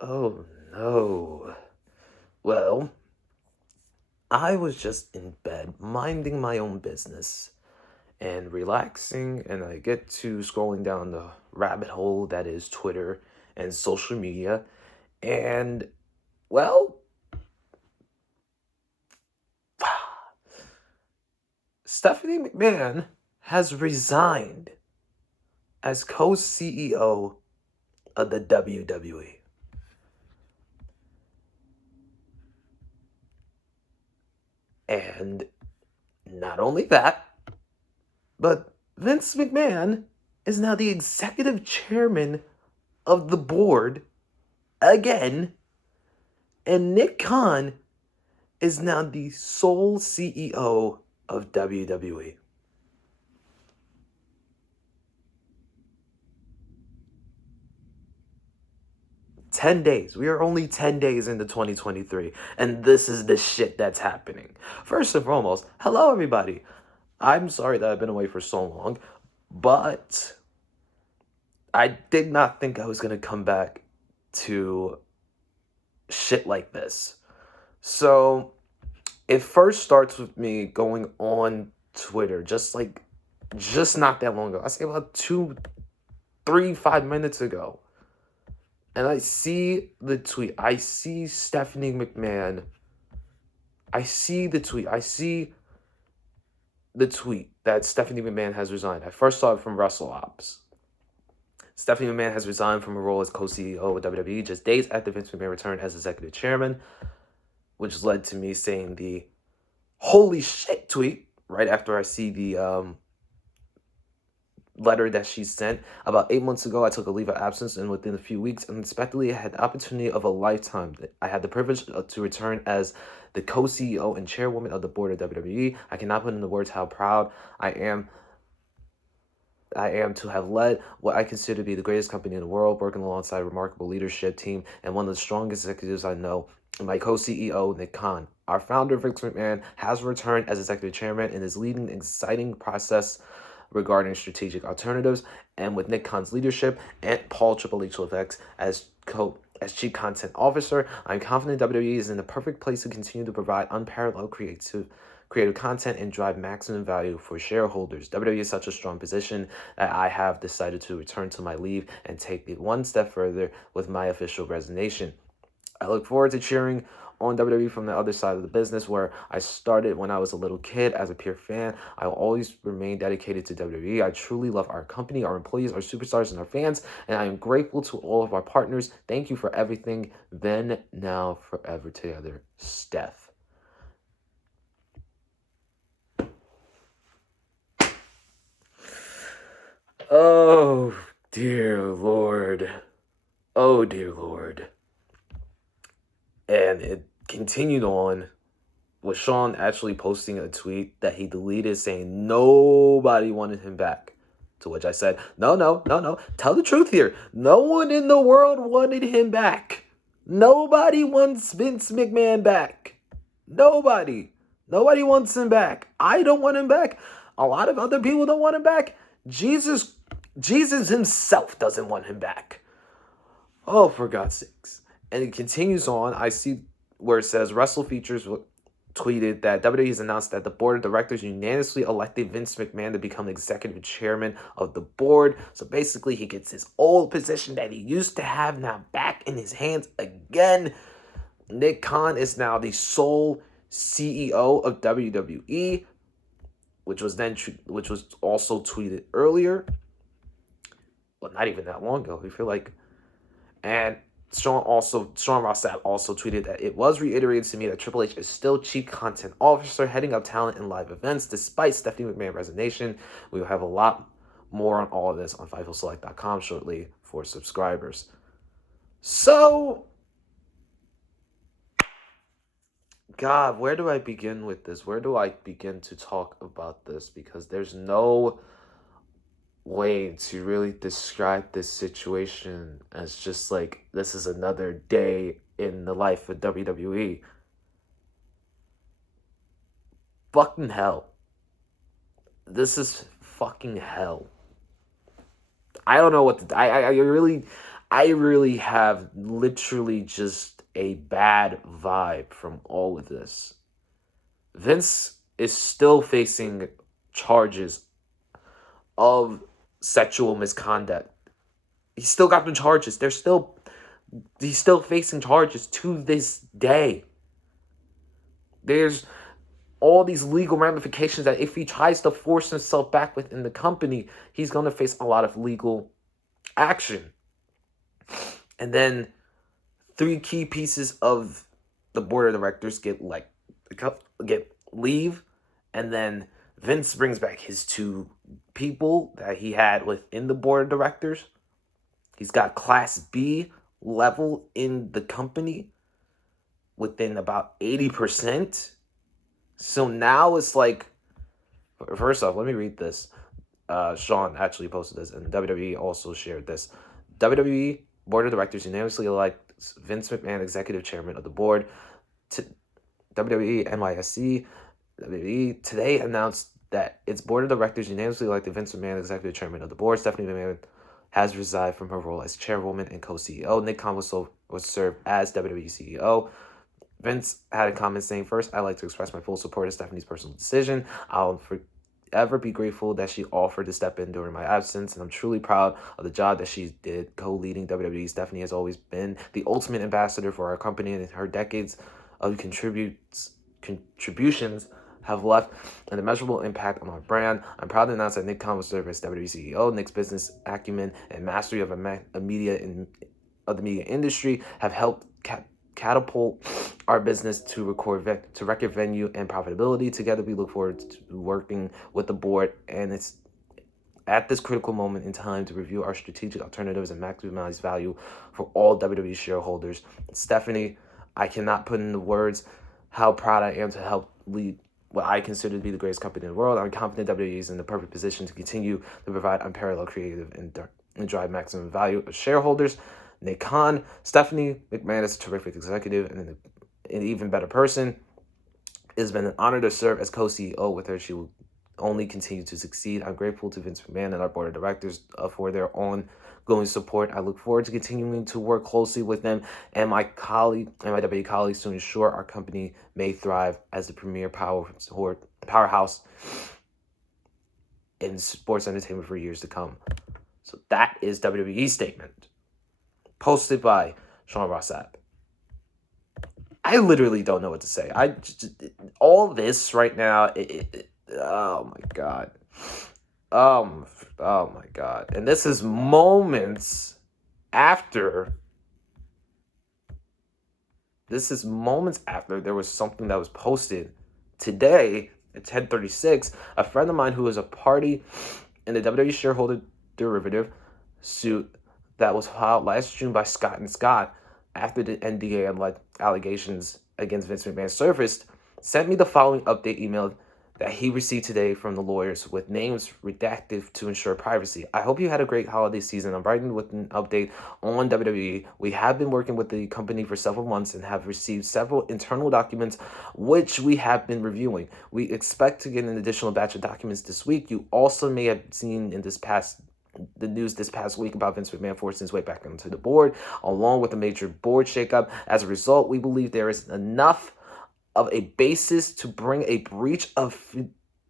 Oh no. Well, I was just in bed minding my own business and relaxing, and I get to scrolling down the rabbit hole that is Twitter and social media. And, well, Stephanie McMahon has resigned as co CEO of the WWE. And not only that, but Vince McMahon is now the executive chairman of the board again, and Nick Khan is now the sole CEO of WWE. Ten days. We are only 10 days into 2023, and this is the shit that's happening. First and foremost, hello everybody. I'm sorry that I've been away for so long, but I did not think I was going to come back to shit like this. So, it first starts with me going on Twitter, just not that long ago. I say about 5 minutes ago. And I see the tweet. I see Stephanie McMahon. I see the tweet. I see the tweet that Stephanie McMahon has resigned. I first saw it from WrestleOps. Stephanie McMahon has resigned from her role as co-CEO of WWE just days after Vince McMahon returned as executive chairman, which led to me saying the holy shit tweet right after I see the letter that she sent. About 8 months ago, I took a leave of absence, and within a few weeks, unexpectedly, I had the opportunity of a lifetime. I had the privilege to return as the co-CEO and chairwoman of the board of WWE. I cannot put into words how proud I am to have led what I consider to be the greatest company in the world, working alongside a remarkable leadership team and one of the strongest executives I know, my co-CEO, Nick Khan. Our founder, Vince McMahon, has returned as executive chairman and is leading an exciting process regarding strategic alternatives, and with Nick Khan's leadership and Paul Triple H Levesque as chief content officer, I'm confident WWE is in the perfect place to continue to provide unparalleled creative content and drive maximum value for shareholders. WWE is such a strong position that I have decided to return to my leave and take it one step further with my official resignation. I look forward to cheering on WWE from the other side of the business, where I started when I was a little kid as a pure fan. I will always remain dedicated to WWE. I truly love our company, our employees, our superstars, and our fans, and I am grateful to all of our partners. Thank you for everything. Then, now, forever together, Steph. Oh, dear Lord. Oh, dear Lord. And it continued on with Sean actually posting a tweet that he deleted saying nobody wanted him back. To which I said, no. Tell the truth here. No one in the world wanted him back. Nobody wants Vince McMahon back. Nobody. Nobody wants him back. I don't want him back. A lot of other people don't want him back. Jesus himself doesn't want him back. Oh, for God's sakes. And it continues on. I see where it says Wrestle Features tweeted that WWE has announced that the board of directors unanimously elected Vince McMahon to become executive chairman of the board. So basically, he gets his old position that he used to have now back in his hands again. Nick Khan is now the sole CEO of WWE, which was also tweeted earlier. Well, not even that long ago. I feel like, and Sean Ross Sapp also tweeted that it was reiterated to me that Triple H is still chief content officer, heading up talent and live events, despite Stephanie McMahon's resignation. We will have a lot more on all of this on FightfulSelect.com shortly for subscribers. So, God, where do I begin with this? Where do I begin to talk about this? Because there's no way to really describe this situation as just like this is another day in the life of WWE. Fucking hell. This is fucking hell. I don't know what to I really I really have literally just a bad vibe from all of this. Vince is still facing charges of sexual misconduct. He's still got the charges. He's still facing charges to this day. There's all these legal ramifications that if he tries to force himself back within the company, he's going to face a lot of legal action. And then 3 key pieces of the board of directors get leave, and then Vince brings back his 2 people that he had within the board of directors. He's got Class B level in the company within about 80%. So now it's like, first off, let me read this. Sean actually posted this, and WWE also shared this. WWE Board of Directors unanimously elects Vince McMahon executive chairman of the board. WWE NYSC WWE today announced that its board of directors unanimously elected Vince McMahon executive chairman of the board. Stephanie McMahon has resigned from her role as chairwoman and co-CEO. Nick Khan was served as WWE CEO. Vince had a comment saying, "First, I'd like to express my full support of Stephanie's personal decision. I'll forever be grateful that she offered to step in during my absence, and I'm truly proud of the job that she did co-leading WWE. Stephanie has always been the ultimate ambassador for our company, and her decades of contributions have left an immeasurable impact on our brand. I'm proud to announce that Nick Khan will serve as WWE CEO. Nick's business acumen and mastery of the media industry have helped catapult our business to record venue and profitability. Together, we look forward to working with the board, and it's at this critical moment in time to review our strategic alternatives and maximize value for all WWE shareholders." Stephanie, I cannot put into words how proud I am to help lead what I consider to be the greatest company in the world. I'm confident WWE is in the perfect position to continue to provide unparalleled creative and drive maximum value of shareholders. Nick Khan, Stephanie McMahon is a terrific executive and an even better person. It has been an honor to serve as co-CEO with her. She will only continue to succeed. I'm grateful to Vince McMahon and our board of directors for their ongoing support. I look forward to continuing to work closely with them and my WWE colleagues to ensure our company may thrive as the premier powerhouse in sports entertainment for years to come. So that is WWE's statement, posted by Sean Ross Sapp. I literally don't know what to say. All this right now, oh my God. Oh my God. And this is moments after there was something that was posted today at 10:36. A friend of mine who is a party in the WWE shareholder derivative suit that was filed last June by Scott and Scott after the NDA allegations against Vince McMahon surfaced, sent me the following update email that he received today from the lawyers with names redacted to ensure privacy. I hope you had a great holiday season. I'm writing with an update on WWE. We have been working with the company for several months and have received several internal documents which we have been reviewing. We expect to get an additional batch of documents this week. You also may have seen in the news this past week about Vince McMahon forcing his way back onto the board, along with a major board shakeup. As a result, we believe there is enough of a basis to bring a breach of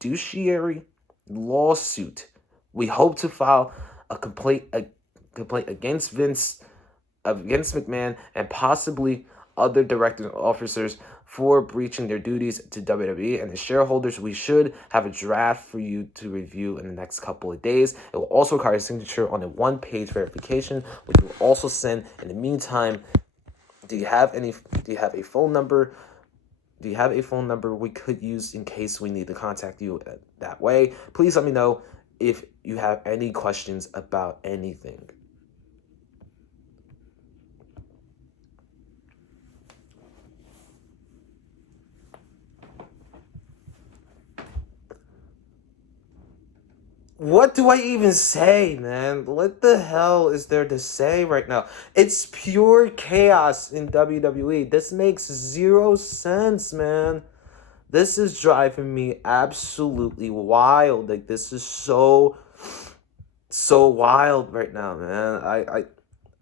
fiduciary lawsuit. We hope to file a complaint against McMahon and possibly other directors and officers for breaching their duties to WWE and the shareholders. We should have a draft for you to review in the next couple of days. It will also require a signature on a one-page verification, which we will also send. In the meantime, do you have a phone number? Do you have a phone number we could use in case we need to contact you that way? Please let me know if you have any questions about anything. What do I even say, man? What the hell is there to say right now? It's pure chaos in WWE. This makes zero sense, man. This is driving me absolutely wild. This is so wild right now, man.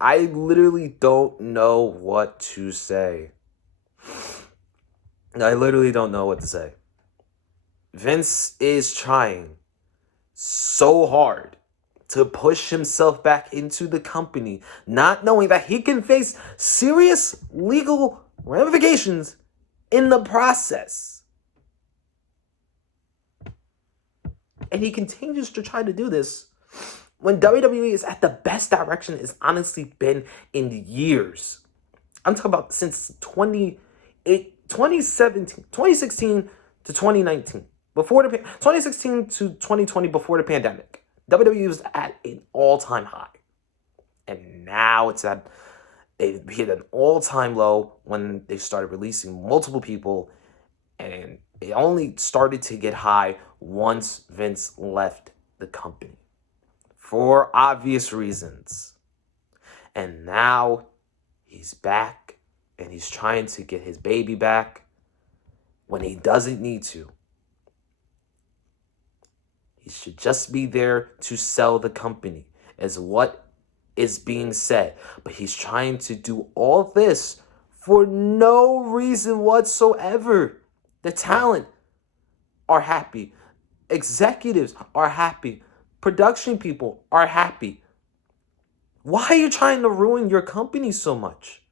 I literally don't know what to say. I literally don't know what to say. Vince is trying so hard to push himself back into the company, not knowing that he can face serious legal ramifications in the process. And he continues to try to do this when WWE is at the best direction it's honestly been in years. I'm talking about since 2016 to 2019. 2016 to 2020 before the pandemic. WWE was at an all-time high. And now it hit an all-time low when they started releasing multiple people, and it only started to get high once Vince left the company. For obvious reasons. And now he's back and he's trying to get his baby back when he doesn't need to. He should just be there to sell the company, is what is being said. But he's trying to do all this for no reason whatsoever. The talent are happy. Executives are happy. Production people are happy. Why are you trying to ruin your company so much?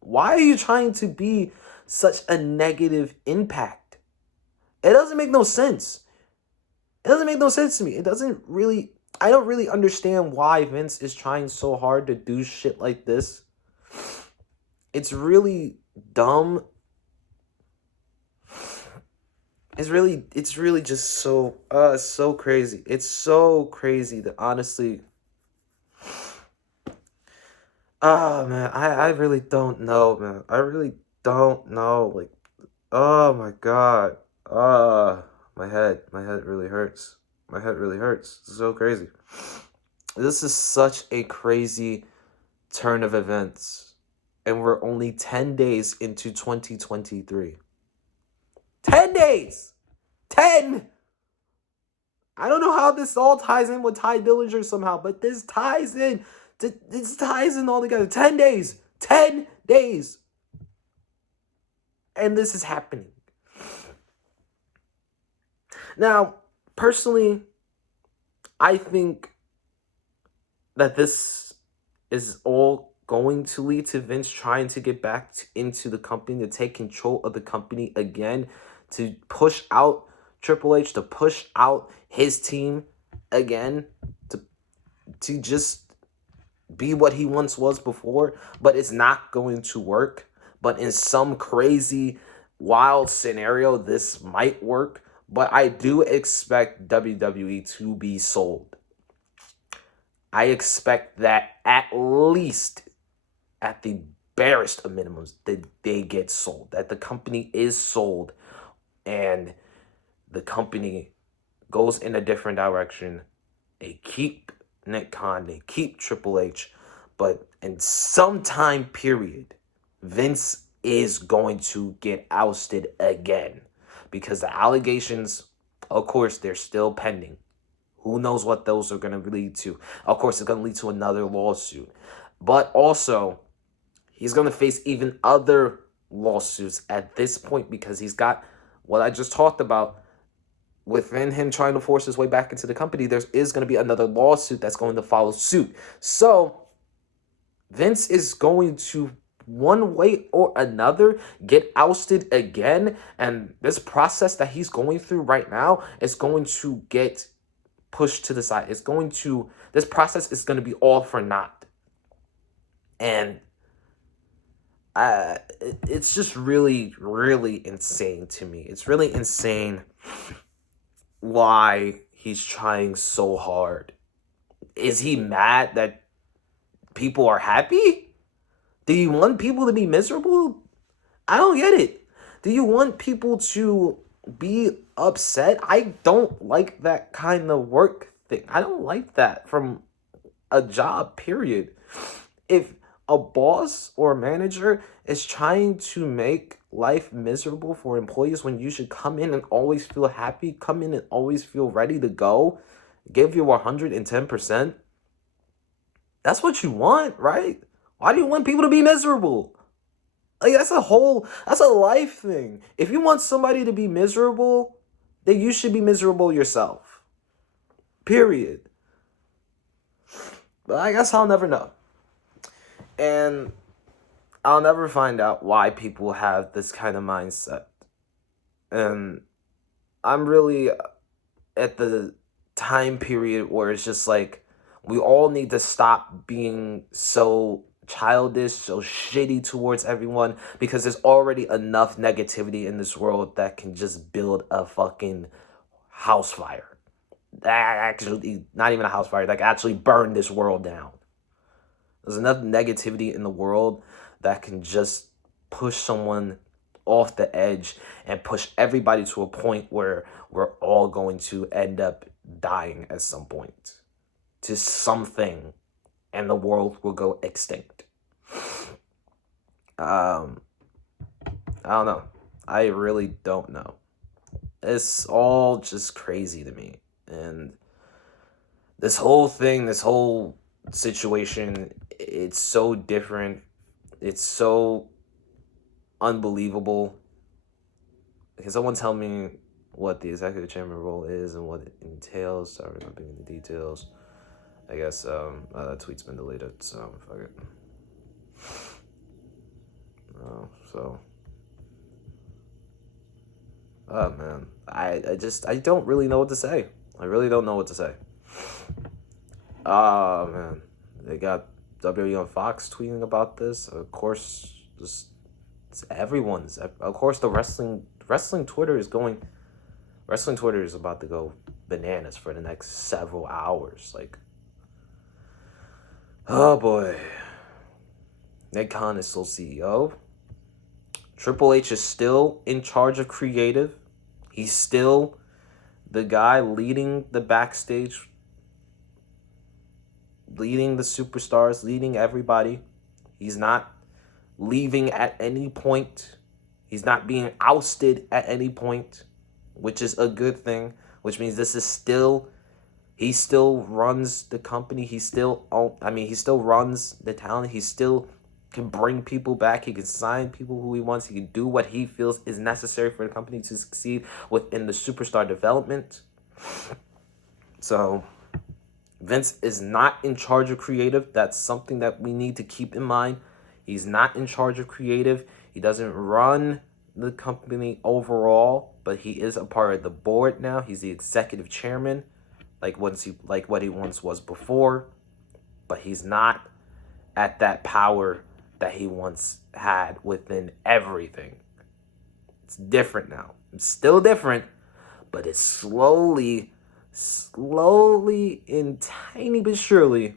Why are you trying to be such a negative impact? It doesn't make no sense. It doesn't make no sense to me. I don't really understand why Vince is trying so hard to do shit like this. It's really dumb. It's really just so crazy. It's so crazy that honestly, man, I really don't know, man. I really don't know. Like, oh my God. My head really hurts. My head really hurts. It's so crazy. This is such a crazy turn of events. And we're only 10 days into 2023. 10 days! 10! I don't know how this all ties in with Ty Dillinger somehow, but this ties in. This ties in all together. 10 days. 10 days. And this is happening. Now, personally, I think that this is all going to lead to Vince trying to get back into the company, to take control of the company again, to push out Triple H, to push out his team again, to just be what he once was before. But it's not going to work. But in some crazy, wild scenario, this might work. But I do expect WWE to be sold. I expect that at least, at the barest of minimums, that they get sold. That the company is sold and the company goes in a different direction. They keep Nick Khan, they keep Triple H, but in some time period, Vince is going to get ousted again. Because the allegations, of course, they're still pending. Who knows what those are going to lead to? Of course, it's going to lead to another lawsuit. But also, he's going to face even other lawsuits at this point because he's got what I just talked about within him trying to force his way back into the company. There is going to be another lawsuit that's going to follow suit. So, Vince is going to, one way or another, get ousted again, and this process that he's going through right now is going to get pushed to the side. This process is going to be all for naught. And it's just really, really insane to me. It's really insane why he's trying so hard. Is he mad that people are happy? Do you want people to be miserable? I don't get it. Do you want people to be upset? I don't like that kind of work thing. I don't like that from a job, period. If a boss or a manager is trying to make life miserable for employees when you should come in and always feel happy, come in and always feel ready to go, give you 110%, That's what you want, right? Why do you want people to be miserable? Like, that's a life thing. If you want somebody to be miserable, then you should be miserable yourself. Period. But I guess I'll never know. And I'll never find out why people have this kind of mindset. And I'm really at the time period where it's just like, we all need to stop being so childish, so shitty towards everyone, because there's already enough negativity in this world that can just build a fucking house fire. Actually, not even a house fire, that can actually burn this world down. There's enough negativity in the world that can just push someone off the edge and push everybody to a point where we're all going to end up dying at some point to something, and the world will go extinct. I don't know. I really don't know. It's all just crazy to me. And this whole thing, this whole situation, it's so different. It's so unbelievable. Can someone tell me what the executive chairman role is and what it entails? Sorry, not being in the details. I guess that tweet's been deleted, so fuck it. Oh man, I don't really know what to say. I really don't know what to say. Oh man, they got WWE on Fox tweeting about this. Of course, just everyone's. Of course, the wrestling Twitter is going. Wrestling Twitter is about to go bananas for the next several hours. Like, oh boy, Nick Khan is still CEO. Triple H is still in charge of creative. He's still the guy leading the backstage, leading the superstars, leading everybody. He's not leaving at any point. He's not being ousted at any point, which is a good thing, which means he still runs the company. He still runs the talent. He still can bring people back. He can sign people who he wants. He can do what he feels is necessary for the company to succeed within the superstar development. So Vince is not in charge of creative. That's something that we need to keep in mind. He's not in charge of creative. He doesn't run the company overall, but he is a part of the board now. He's the executive chairman, like what he once was before, but he's not at that power that he once had within everything. It's different now. It's still different, but it's slowly and tiny but surely,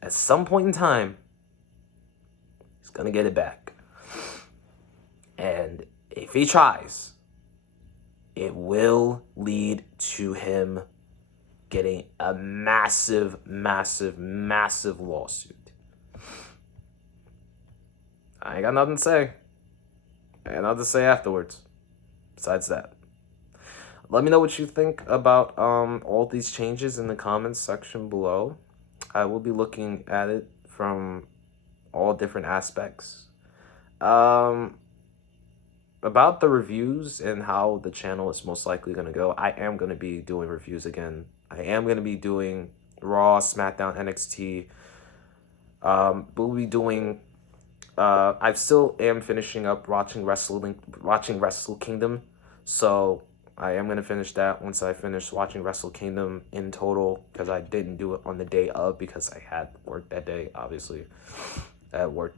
at some point in time, he's gonna get it back. And if he tries, it will lead to him getting a massive lawsuit. I ain't got nothing to say. I got nothing to say afterwards. Besides that, let me know what you think about all these changes in the comments section below. I will be looking at it from all different aspects. About the reviews and how the channel is most likely going to go, I am going to be doing reviews again. I am going to be doing Raw, SmackDown, NXT. We'll be doing... I still am finishing up watching Wrestle Kingdom. So I am going to finish that once I finish watching Wrestle Kingdom in total, because I didn't do it on the day of because I had work that day, obviously. I had work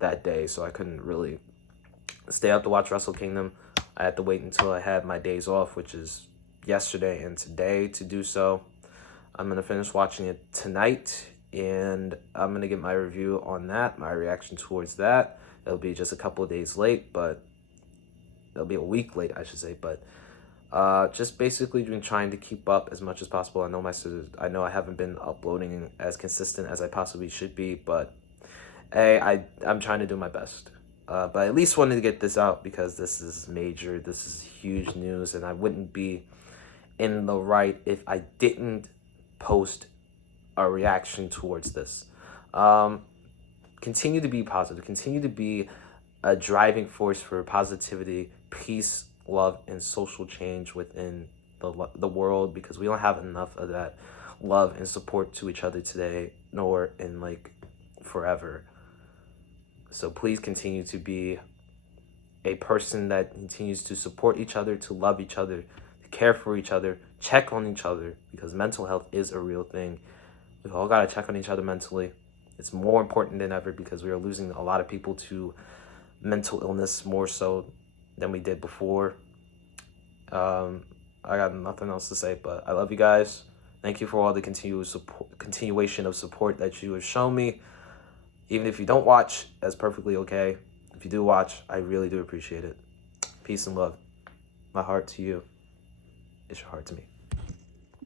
that day, so I couldn't really stay up to watch Wrestle Kingdom. I had to wait until I had my days off, which is yesterday and today, to do so. I'm going to finish watching it tonight, and I'm going to get my review on that, my reaction towards that. It'll be just a couple of days late, but it'll be a week late, I should say, but just basically been trying to keep up as much as possible. I know I haven't been uploading as consistent as I possibly should be, but hey, I'm trying to do my best. But I at least wanted to get this out because this is major, this is huge news, and I wouldn't be in the right if I didn't post our reaction towards this. Continue to be positive. Continue to be a driving force for positivity, peace, love, and social change within the world, because we don't have enough of that love and support to each other today, nor in like forever. So please continue to be a person that continues to support each other, to love each other, to care for each other, check on each other, because mental health is a real thing. We all got to check on each other mentally. It's more important than ever because we are losing a lot of people to mental illness more so than we did before. I got nothing else to say, but I love you guys. Thank you for all the continuation of support that you have shown me. Even if you don't watch, that's perfectly okay. If you do watch, I really do appreciate it. Peace and love. My heart to you is your heart to me.